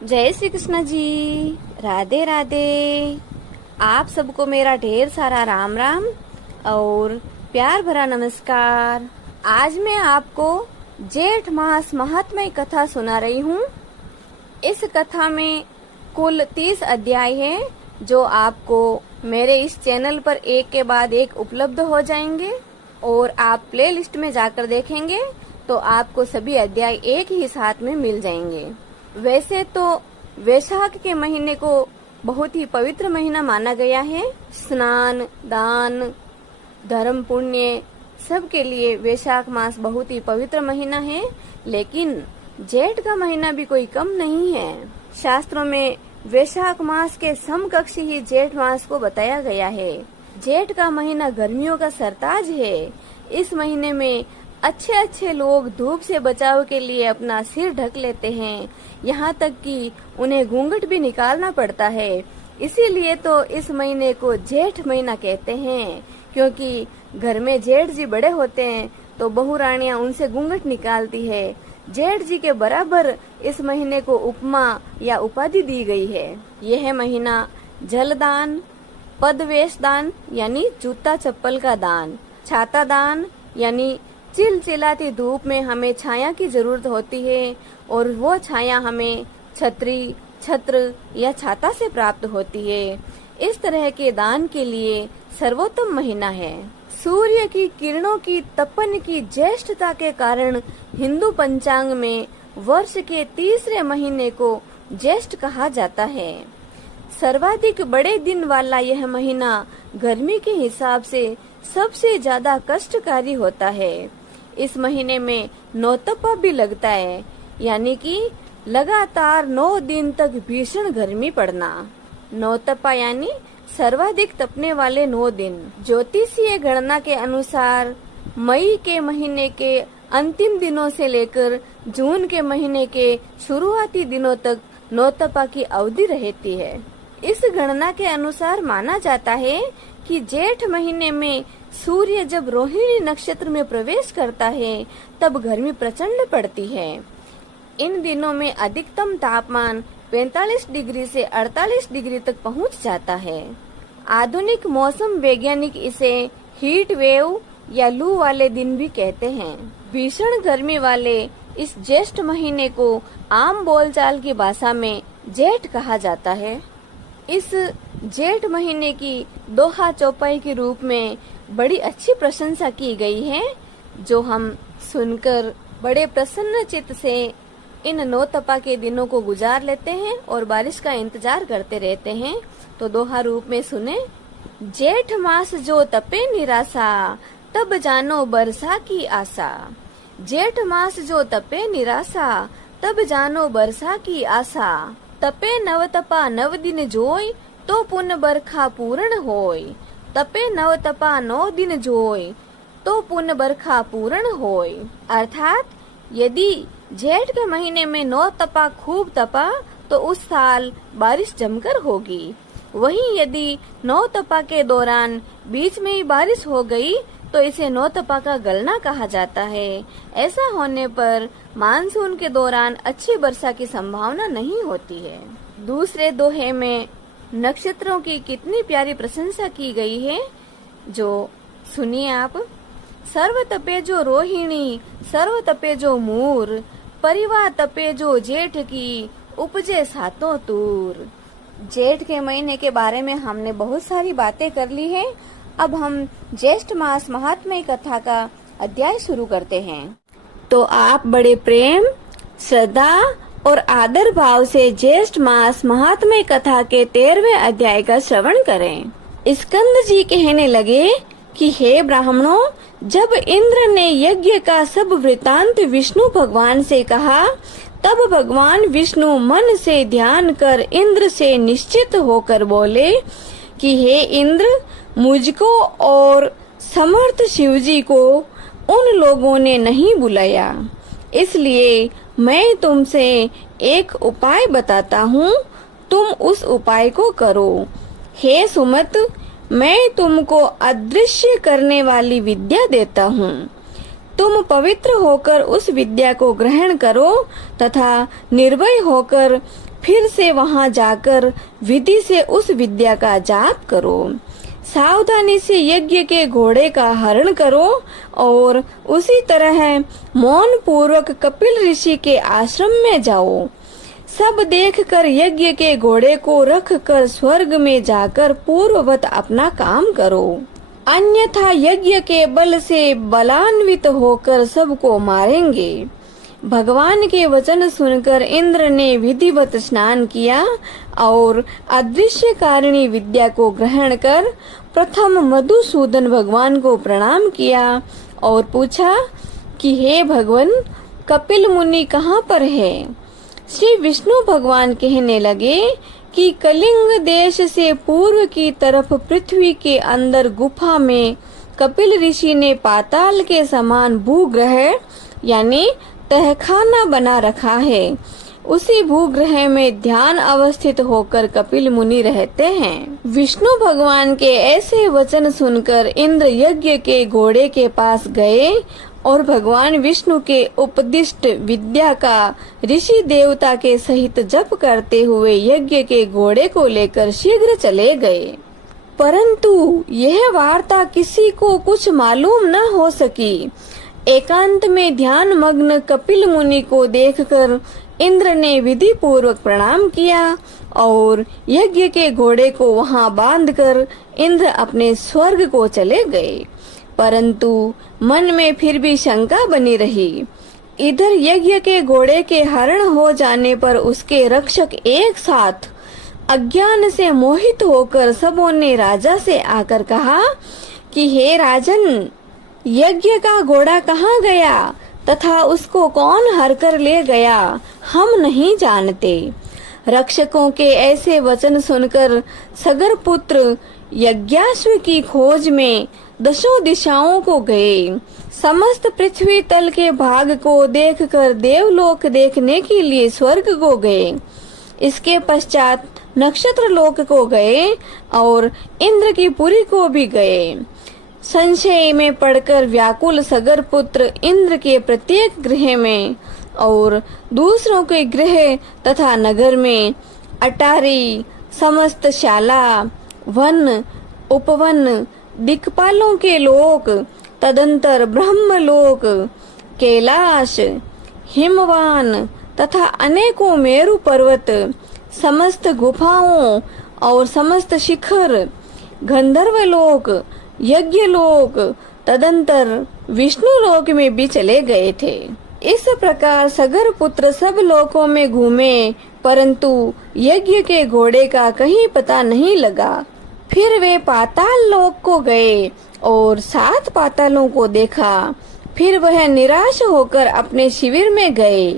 जय श्री कृष्ण जी। राधे राधे। आप सबको मेरा ढेर सारा राम राम और प्यार भरा नमस्कार। आज मैं आपको जेठ मास महात्म्य कथा सुना रही हूँ। इस कथा में कुल 30 अध्याय हैं जो आपको मेरे इस चैनल पर एक के बाद एक उपलब्ध हो जाएंगे और आप प्लेलिस्ट में जाकर देखेंगे तो आपको सभी अध्याय एक ही साथ में मिल जाएंगे। वैसे तो वैशाख के महीने को बहुत ही पवित्र महीना माना गया है। स्नान, दान, धर्म, पुण्य सब के लिए वैशाख मास बहुत ही पवित्र महीना है। लेकिन जेठ का महीना भी कोई कम नहीं है। शास्त्रों में वैशाख मास के समकक्ष ही जेठ मास को बताया गया है। जेठ का महीना गर्मियों का सरताज है। इस महीने में अच्छे अच्छे लोग धूप से बचाव के लिए अपना सिर ढक लेते हैं, यहाँ तक कि उन्हें घूंघट भी निकालना पड़ता है। इसीलिए तो इस महीने को जेठ महीना कहते हैं, क्योंकि घर में जेठ जी बड़े होते हैं तो बहू रानियां उनसे घूंघट निकालती है। जेठ जी के बराबर इस महीने को उपमा या उपाधि दी गई है। यह महीना जलदान, पदवेश दान यानी जूता चप्पल का दान, छाता दान यानी चिलचिलाती धूप में हमें छाया की जरूरत होती है और वो छाया हमें छतरी, छत्र या छाता से प्राप्त होती है। इस तरह के दान के लिए सर्वोत्तम महीना है। सूर्य की किरणों की तपन की ज्येष्ठता के कारण हिंदू पंचांग में वर्ष के तीसरे महीने को ज्येष्ठ कहा जाता है। सर्वाधिक बड़े दिन वाला यह महीना गर्मी के हिसाब से सबसे ज्यादा कष्टकारी होता है। इस महीने में नौतपा भी लगता है, यानी कि लगातार 9 दिन तक भीषण गर्मी पड़ना। नौतपा यानी सर्वाधिक तपने वाले 9 दिन। ज्योतिषीय गणना के अनुसार मई के महीने के अंतिम दिनों से लेकर जून के महीने के शुरुआती दिनों तक नौतपा की अवधि रहती है। इस गणना के अनुसार माना जाता है कि जेठ महीने में सूर्य जब रोहिणी नक्षत्र में प्रवेश करता है तब गर्मी प्रचंड पड़ती है। इन दिनों में अधिकतम तापमान 45 डिग्री से 48 डिग्री तक पहुंच जाता है। आधुनिक मौसम वैज्ञानिक इसे हीट वेव या लू वाले दिन भी कहते हैं। भीषण गर्मी वाले इस ज्येष्ठ महीने को आम बोलचाल की भाषा में जेठ कहा जाता है। इस जेठ महीने की दोहा चौपाई के रूप में बड़ी अच्छी प्रशंसा की गई है, जो हम सुनकर बड़े प्रसन्न चित्त से इन नौतपा के दिनों को गुजार लेते हैं और बारिश का इंतजार करते रहते हैं। तो दोहा रूप में सुने। जेठ मास जो तपे निराशा, तब जानो बरसा की आशा। जेठ मास जो तपे निराशा, तब जानो बरसा की आशा। तपे नव तपा 9 दिन जोय, तो पुन बरखा पूर्ण होय। तपे नव तपा 9 दिन जोय, तो पुन बरखा पूर्ण होय। अर्थात यदि जेठ के महीने में 9 तपा खूब तपा तो उस साल बारिश जमकर होगी। वहीं यदि 9 तपा के दौरान बीच में ही बारिश हो गई तो इसे 9 तपा का गलना कहा जाता है। ऐसा होने पर मानसून के दौरान अच्छी वर्षा की संभावना नहीं होती है। दूसरे दोहे में नक्षत्रों की कितनी प्यारी प्रशंसा की गई है, जो सुनिए आप। सर्व तपे जो रोहिणी, सर्व तपे जो मूर, परिवार तपे जो जेठ की, उपजे सातों तूर। जेठ के महीने के बारे में हमने बहुत सारी बातें कर ली है। अब हम ज्येष्ठ मास महात्म्य कथा का अध्याय शुरू करते हैं। तो आप बड़े प्रेम, श्रद्धा और आदर भाव से ज्येष्ठ मास महात्म्य कथा के 13वें अध्याय का श्रवण करें। स्कंद जी कहने लगे कि हे ब्राह्मणों, जब इंद्र ने यज्ञ का सब वृतांत विष्णु भगवान से कहा, तब भगवान विष्णु मन से ध्यान कर इंद्र से निश्चित होकर बोले कि हे इंद्र, मुझको और समर्थ शिवजी को उन लोगों ने नहीं बुलाया, इसलिए मैं तुमसे एक उपाय बताता हूँ, तुम उस उपाय को करो। हे सुमत, मैं तुमको अदृश्य करने वाली विद्या देता हूँ। तुम पवित्र होकर उस विद्या को ग्रहण करो तथा निर्भय होकर फिर से वहां जाकर विधि से उस विद्या का जाप करो। सावधानी से यज्ञ के घोड़े का हरण करो और उसी तरह मौन पूर्वक कपिल ऋषि के आश्रम में जाओ। सब देखकर यज्ञ के घोड़े को रख कर स्वर्ग में जाकर पूर्ववत अपना काम करो, अन्यथा यज्ञ के बल से बलान्वित होकर सबको मारेंगे। भगवान के वचन सुनकर इंद्र ने विधिवत स्नान किया और अदृश्य कारिणी विद्या को ग्रहण कर प्रथम मधुसूदन भगवान को प्रणाम किया और पूछा कि हे भगवान, कपिल मुनि कहाँ पर है? श्री विष्णु भगवान कहने लगे कि कलिंग देश से पूर्व की तरफ पृथ्वी के अंदर गुफा में कपिल ऋषि ने पाताल के समान भूग्रह यानी तहखाना बना रखा है। उसी भूग्रह में ध्यान अवस्थित होकर कपिल मुनि रहते हैं। विष्णु भगवान के ऐसे वचन सुनकर इंद्र यज्ञ के घोड़े के पास गए और भगवान विष्णु के उपदिष्ट विद्या का ऋषि देवता के सहित जप करते हुए यज्ञ के घोड़े को लेकर शीघ्र चले गए। परंतु यह वार्ता किसी को कुछ मालूम न हो सकी। एकांत में ध्यान मग्न कपिल मुनि को देखकर इंद्र ने विधि पूर्वक प्रणाम किया और यज्ञ के घोड़े को वहां बांधकर इंद्र अपने स्वर्ग को चले गए। परंतु मन में फिर भी शंका बनी रही। इधर यज्ञ के घोड़े के हरण हो जाने पर उसके रक्षक एक साथ अज्ञान से मोहित होकर सबों ने राजा से आकर कहा कि हे राजन, यज्ञ का घोड़ा कहाँ गया तथा उसको कौन हर कर ले गया, हम नहीं जानते। रक्षकों के ऐसे वचन सुनकर सगर पुत्र यज्ञाश्व की खोज में दशों दिशाओं को गए। समस्त पृथ्वी तल के भाग को देखकर देवलोक देखने के लिए स्वर्ग को गए। इसके पश्चात नक्षत्र लोक को गए और इंद्र की पुरी को भी गए। संशय में पड़कर व्याकुल सगर पुत्र इंद्र के प्रत्येक गृह में और दूसरों के गृह तथा नगर में अटारी, समस्त शाला, वन, उपवन, दिक्पालों के लोक, तदंतर ब्रह्मलोक, कैलाश, हिमवान तथा अनेकों मेरु पर्वत, समस्त गुफाओं और समस्त शिखर, गंधर्वलोक, यज्ञलोक, तदंतर विष्णु लोक में भी चले गए थे। इस प्रकार सगर पुत्र सब लोकों में घूमे, परंतु यज्ञ के घोड़े का कहीं पता नहीं लगा। फिर वे पाताल लोक को गए और 7 पातालों को देखा। फिर वह निराश होकर अपने शिविर में गए।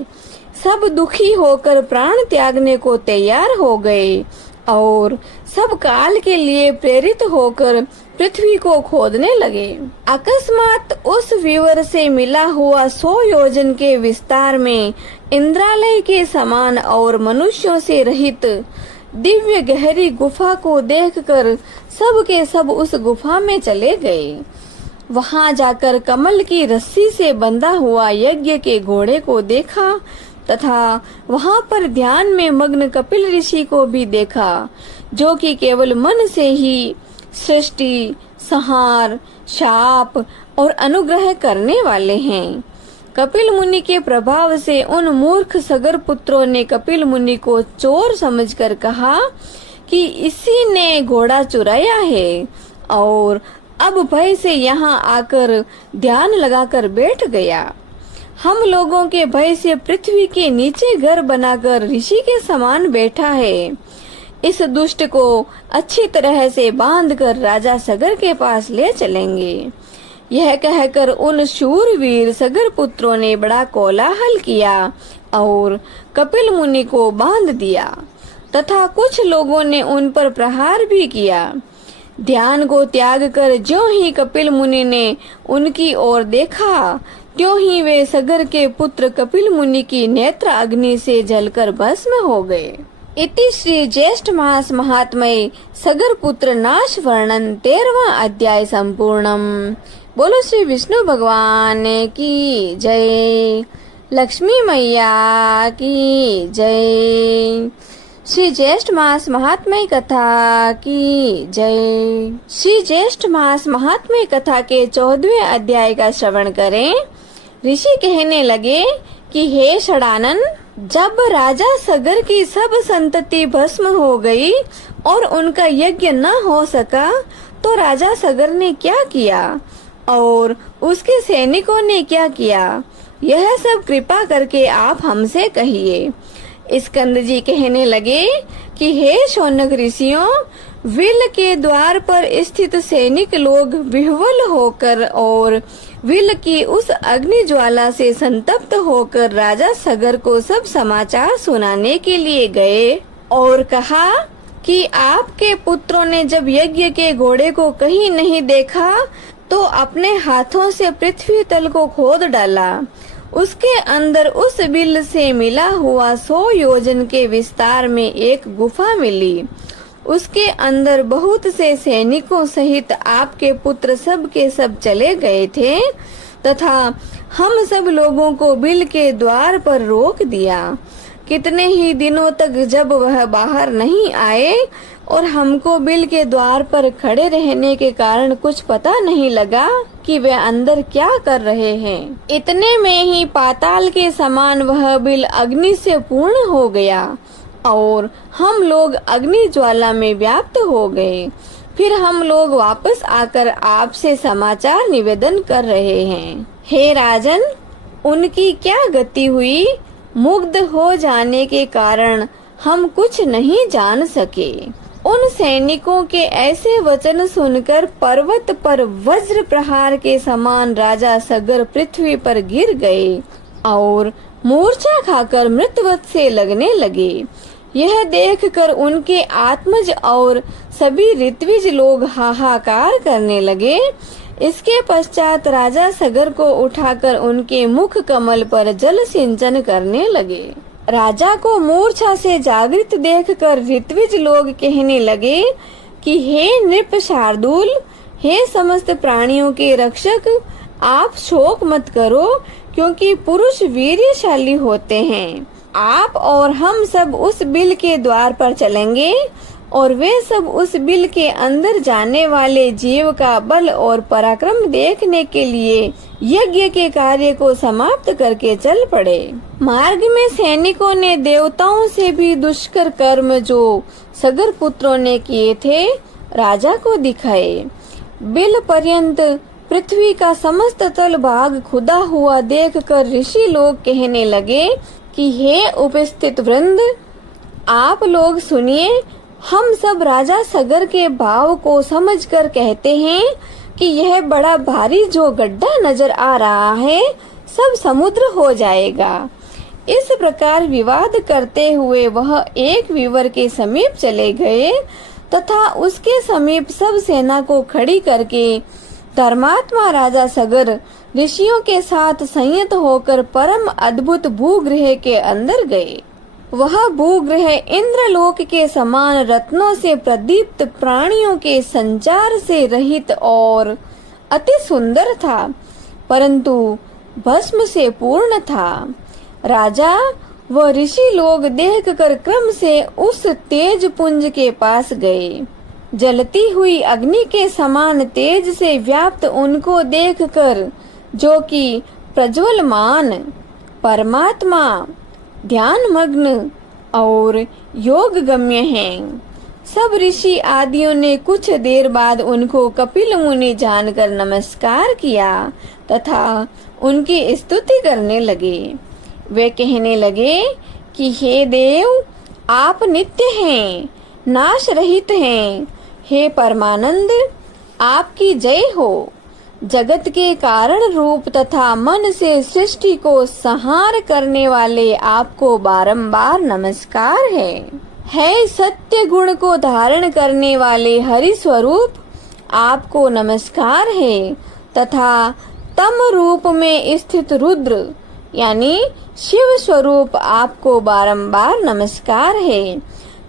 सब दुखी होकर प्राण त्यागने को तैयार हो गए और सब काल के लिए प्रेरित होकर पृथ्वी को खोदने लगे। अकस्मात उस विवर से मिला हुआ 100 योजन के विस्तार में इंद्रालय के समान और मनुष्यों से रहित दिव्य गहरी गुफा को देखकर सब के सब उस गुफा में चले गए। वहां जाकर कमल की रस्सी से बंधा हुआ यज्ञ के घोड़े को देखा तथा वहां पर ध्यान में मग्न कपिल ऋषि को भी देखा, जो कि केवल मन से ही सृष्टि, संहार, शाप और अनुग्रह करने वाले हैं। कपिल मुनि के प्रभाव से उन मूर्ख सगर पुत्रों ने कपिल मुनि को चोर समझकर कहा कि इसी ने घोड़ा चुराया है और अब भय से यहाँ आकर ध्यान लगाकर बैठ गया। हम लोगों के भय से पृथ्वी के नीचे घर बनाकर ऋषि के समान बैठा है। इस दुष्ट को अच्छी तरह से बांधकर राजा सगर के पास ले चलेंगे। यह कहकर उन शूरवीर सगर पुत्रों ने बड़ा कोलाहल किया और कपिल मुनि को बांध दिया तथा कुछ लोगों ने उन पर प्रहार भी किया। ध्यान को त्याग कर ज्यों ही कपिल मुनि ने उनकी ओर देखा, त्यों ही वे सगर के पुत्र कपिल मुनि की नेत्र अग्नि से जलकर भस्म हो गए। इति श्री ज्येष्ठ मास महात्मय सगर पुत्र नाश वर्णन 13वां अध्याय संपूर्णम। बोलो श्री विष्णु भगवान की जय, लक्ष्मी मैया की जय। श्री ज्येष्ठ मास महात्म्य कथा की जय। श्री ज्येष्ठ मास महात्म्य कथा के 14वें अध्याय का श्रवण करें। ऋषि कहने लगे कि हे षडानन, जब राजा सगर की सब संतति भस्म हो गई और उनका यज्ञ न हो सका तो राजा सगर ने क्या किया और उसके सैनिकों ने क्या किया, यह सब कृपा करके आप हमसे कहिए। स्कंद जी कहने लगे कि हे शौनक ऋषियों, विल के द्वार पर स्थित सैनिक लोग विह्वल होकर और विल की उस अग्नि ज्वाला से संतप्त होकर राजा सगर को सब समाचार सुनाने के लिए गए और कहा कि आपके पुत्रों ने जब यज्ञ के घोड़े को कहीं नहीं देखा तो अपने हाथों से पृथ्वी तल को खोद डाला। उसके अंदर उस बिल से मिला हुआ 100 योजन के विस्तार में एक गुफा मिली। उसके अंदर बहुत से सैनिकों सहित आपके पुत्र सब के सब चले गए थे तथा हम सब लोगों को बिल के द्वार पर रोक दिया। कितने ही दिनों तक जब वह बाहर नहीं आए और हमको बिल के द्वार पर खड़े रहने के कारण कुछ पता नहीं लगा कि वे अंदर क्या कर रहे हैं। इतने में ही पाताल के समान वह बिल अग्नि से पूर्ण हो गया और हम लोग अग्नि ज्वाला में व्याप्त हो गए। फिर हम लोग वापस आकर आपसे समाचार निवेदन कर रहे हैं। हे राजन, उनकी क्या गति हुई? मुग्ध हो जाने के कारण हम कुछ नहीं जान सके। उन सैनिकों के ऐसे वचन सुनकर पर्वत पर वज्र प्रहार के समान राजा सगर पृथ्वी पर गिर गए और मूर्छा खाकर मृतवत से लगने लगे। यह देखकर उनके आत्मज और सभी ऋत्विज लोग हाहाकार करने लगे। इसके पश्चात राजा सगर को उठाकर उनके मुख कमल पर जल सिंचन करने लगे। राजा को मूर्छा से जागृत देखकर ऋत्विज लोग कहने लगे कि हे नृप शार्दूल, हे समस्त प्राणियों के रक्षक, आप शोक मत करो, क्योंकि पुरुष वीर्यशाली होते हैं। आप और हम सब उस बिल के द्वार पर चलेंगे और वे सब उस बिल के अंदर जाने वाले जीव का बल और पराक्रम देखने के लिए यज्ञ के कार्य को समाप्त करके चल पड़े। मार्ग में सैनिकों ने देवताओं से भी दुष्कर कर्म जो सगर पुत्रों ने किए थे राजा को दिखाए। बिल पर्यंत पृथ्वी का समस्त तल भाग खुदा हुआ देखकर ऋषि लोग कहने लगे कि हे उपस्थित वृंद, आप लोग सुनिए। हम सब राजा सगर के भाव को समझकर कहते हैं कि यह बड़ा भारी जो गड्ढा नजर आ रहा है सब समुद्र हो जाएगा। इस प्रकार विवाद करते हुए वह एक विवर के समीप चले गए तथा उसके समीप सब सेना को खड़ी करके धर्मात्मा राजा सगर ऋषियों के साथ संयत होकर परम अद्भुत भूगृह के अंदर गए। वह भूगृह इंद्रलोक के समान रत्नों से प्रदीप्त, प्राणियों के संचार से रहित और अति सुंदर था, परंतु भस्म से पूर्ण था। राजा व ऋषि लोग देखकर क्रम से उस तेज पुंज के पास गए। जलती हुई अग्नि के समान तेज से व्याप्त उनको देखकर, जो कि प्रज्वलमान परमात्मा ध्यान मग्न और योग गम्य हैं, सब ऋषि आदियों ने कुछ देर बाद उनको कपिल मुनि जानकर नमस्कार किया तथा उनकी स्तुति करने लगे। वे कहने लगे कि हे देव, आप नित्य हैं, नाश रहित हैं। हे परमानंद, आपकी जय हो। जगत के कारण रूप तथा मन से सृष्टि को संहार करने वाले आपको बारंबार नमस्कार है सत्य गुण को धारण करने वाले हरि स्वरूप, आपको नमस्कार है तथा तम रूप में स्थित रुद्र यानी शिव स्वरूप, आपको बारंबार नमस्कार है।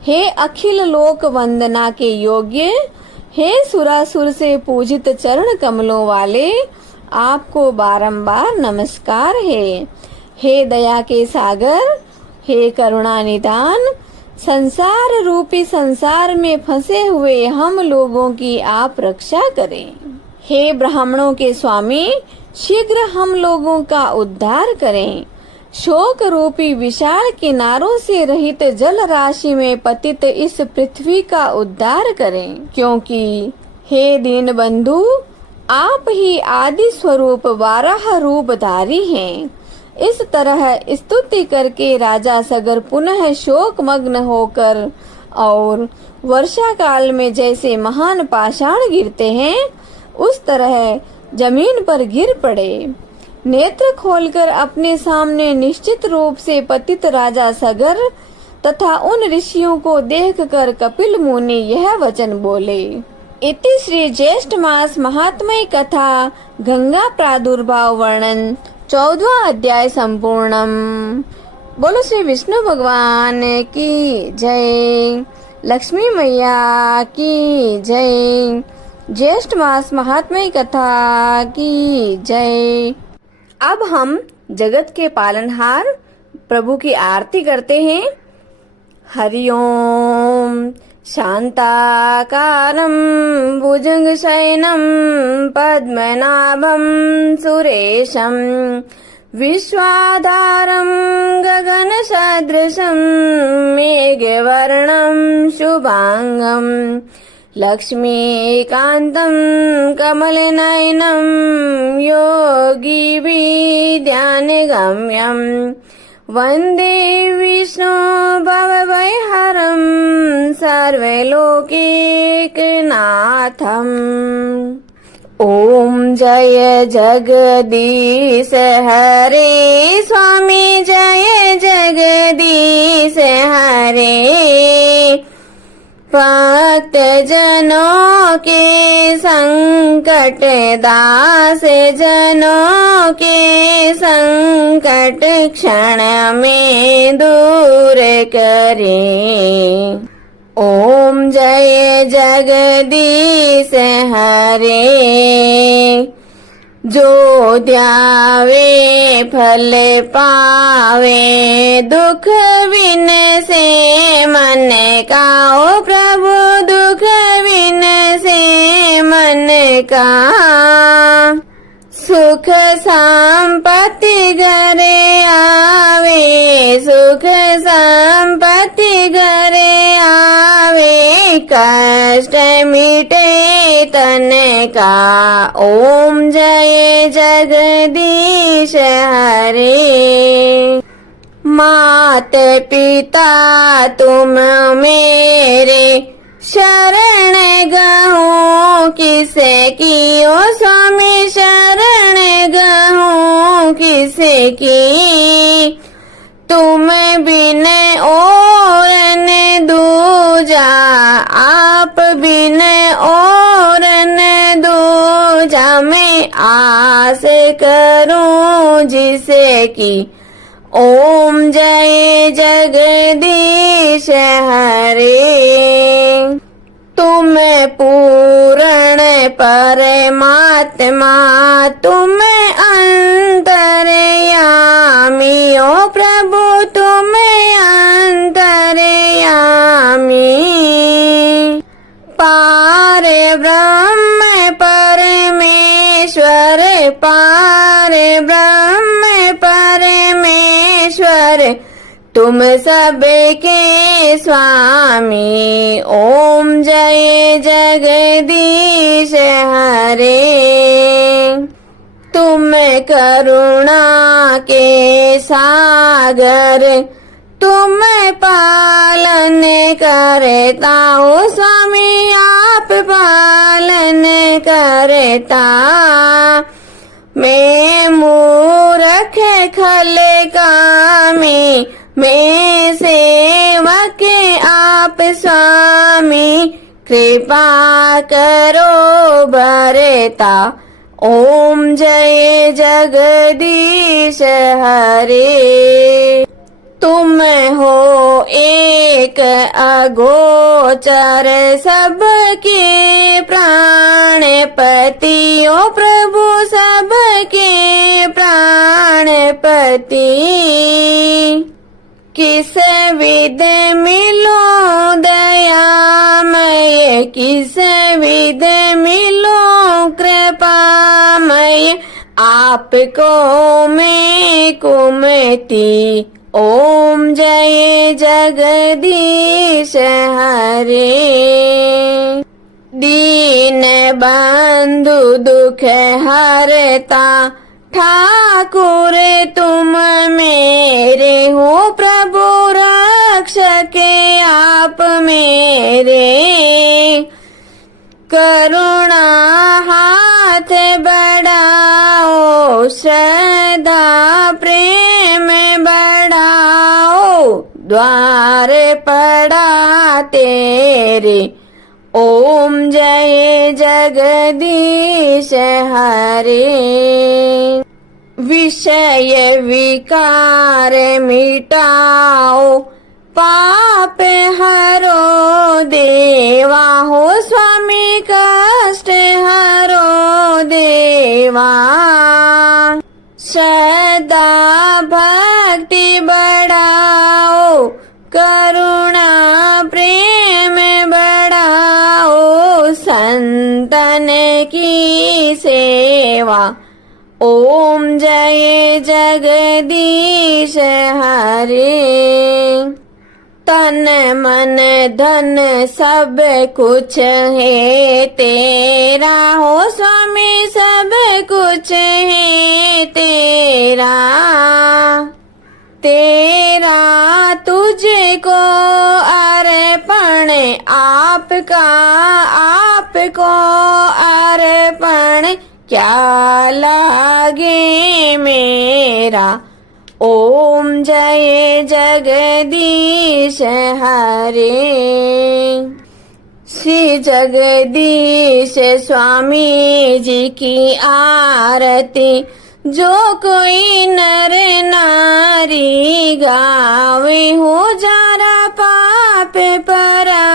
हे अखिल लोक वंदना के योग्य, हे सुरासुर से पूजित चरण कमलों वाले, आपको बारंबार नमस्कार है। हे दया के सागर, हे करुणा निदान, संसार रूपी संसार में फंसे हुए हम लोगों की आप रक्षा करें। हे ब्राह्मणों के स्वामी, शीघ्र हम लोगों का उद्धार करें। शोक रूपी विशाल किनारों से रहित जल राशि में पतित इस पृथ्वी का उद्धार करें, क्योंकि हे दीन बंधु, आप ही आदि स्वरूप वाराह रूपधारी हैं। इस तरह स्तुति करके राजा सगर पुनः शोक मग्न होकर और वर्षा काल में जैसे महान पाषाण गिरते हैं, उस तरह जमीन पर गिर पड़े। नेत्र खोलकर अपने सामने निश्चित रूप से पतित राजा सगर तथा उन ऋषियों को देखकर कपिल मुनि यह वचन बोले। इति श्री ज्येष्ठ मास महात्म्य कथा गंगा प्रादुर्भाव वर्णन 14वां अध्याय संपूर्णम। बोलो श्री विष्णु भगवान की जय, लक्ष्मी मैया की जय, ज्येष्ठ मास महात्म्य कथा की जय। अब हम जगत के पालनहार प्रभु की आरती करते हैं। हरिओम। शांताकारं भुजंगशयनं पद्मनाभं सुरेशं विश्वाधारं गगनसदृशं मेघवर्णं शुभांगं लक्ष्मीकान्तं कमलनयनं योगिभिर्ध्यानगम्यं वन्दे विष्णु भवभयहरं सर्वलोकैकनाथम्। ओम जय जगदीश हरे स्वामी, जय जगदीश हरे। भक्त जनों के संकट, दास जनों के संकट क्षण में दूर करे। ओम जय जगदीश हरे। जो ध्यावे फल पावे, दुख बिन से मन का। ओ प्रभु दुख बिन से मन का। सुख संपत्ति घरे आवे, सुख संपत्ति घरे आवे, कष्ट मिटे तन का। ओम जय जगदीश हरे। मात पिता तुम मेरे, शरण गहूँ किसे की। ओ स्वामी शरण गहूँ किसे की। तुम बिन और न दूजा, आप बिन और न दूजा। मैं आस करूं जिसे की। ओम जय जगदीश हरे। तुम पूर्ण परमात्मा, तुम अंतर्यामी। ओ प्रभु तुम अंतर्यामी। पार ब्रह्म परमेश्वर, पार ब्रह्म परमेश्वर, तुम सबके स्वामी। ओम जय जगदीश हरे। तुम करुणा के सागर, तुम पालन करता। ओ स्वामी आप पालन करता। मैं मूर्ख खल कामी, मैं सेवक आप स्वामी। कृपा करो भरता। ओम जय जगदीश हरे। तुम हो एक अगोचर, सबके प्राणपति। ओ प्रभु सबके प्राणपति। किस विध मिलो दयामय, किस विध मिलो कृपामय, आपको मैं कुमति। ओम जय जगदीश हरे। दीन बंधु दुख हरता ठाकुर तुम मेरे हो, प्रभु रक्षक आप मेरे। करुणा हाथ बढ़ाओ, श्रद्धा प्रेम बढ़ाओ, द्वार पड़ा तेरे। ओम जय जगदीश हरे। विषय विकार मिटाओ, पाप हरो देवा हो, स्वामी कष्ट हरो देवा। श्रद्धा भक्ति बढ़ाओ, करुणा प्रेम बढ़ाओ, संतन की सेवा। ओम जय जगदीश हरे। तन मन धन सब कुछ है तेरा हो, स्वामी सब कुछ है तेरा। तेरा तुझको अर्पण आपका, आपको अर्पण क्या लागे मेरा। ओम जय जगदीश हरे। श्री जगदीश स्वामी जी की आरती जो कोई नर नारी गावे हो, जारा पाप परा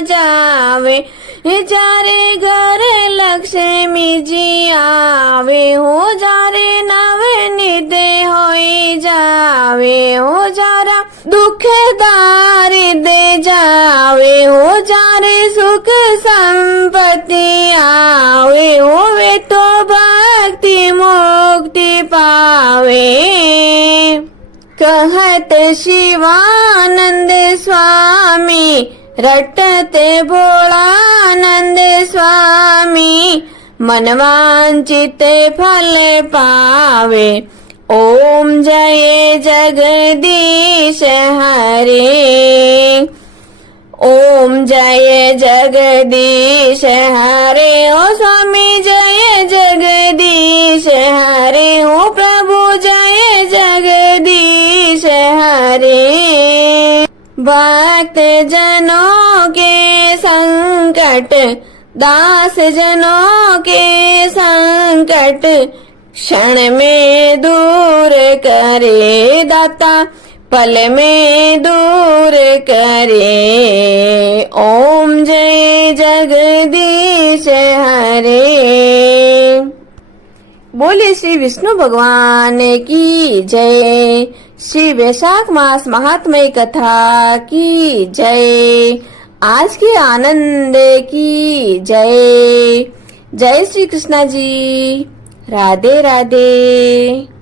जावे, जारे घर लक्ष्मी जी आवे हो, जारे नवनिध होई जावे हो, जारा दुख दारिद्र जावे हो, जारे सुख संपत्ति आवे हो, वे तो भक्ति मुक्ति पावे। कहत शिवानंद स्वामी, रटते भोलानंद स्वामी, मनवांचित फल पावे। ओम जय जगदीश हरे। ओम जय जगदीश हरे। ओ स्वामी जय जगदीश हरे। ओ प्रभु जय जगदीश हरे। भक्त जनों के संकट, दास जनों के संकट, क्षण में दूर करे दाता, पल में दूर करे। ओम जय जगदीश हरे। बोले श्री विष्णु भगवान की जय। श्री वैशाख मास महात्म्य कथा की जय। आज के आनंद की जय। जय श्री कृष्णा जी। राधे राधे।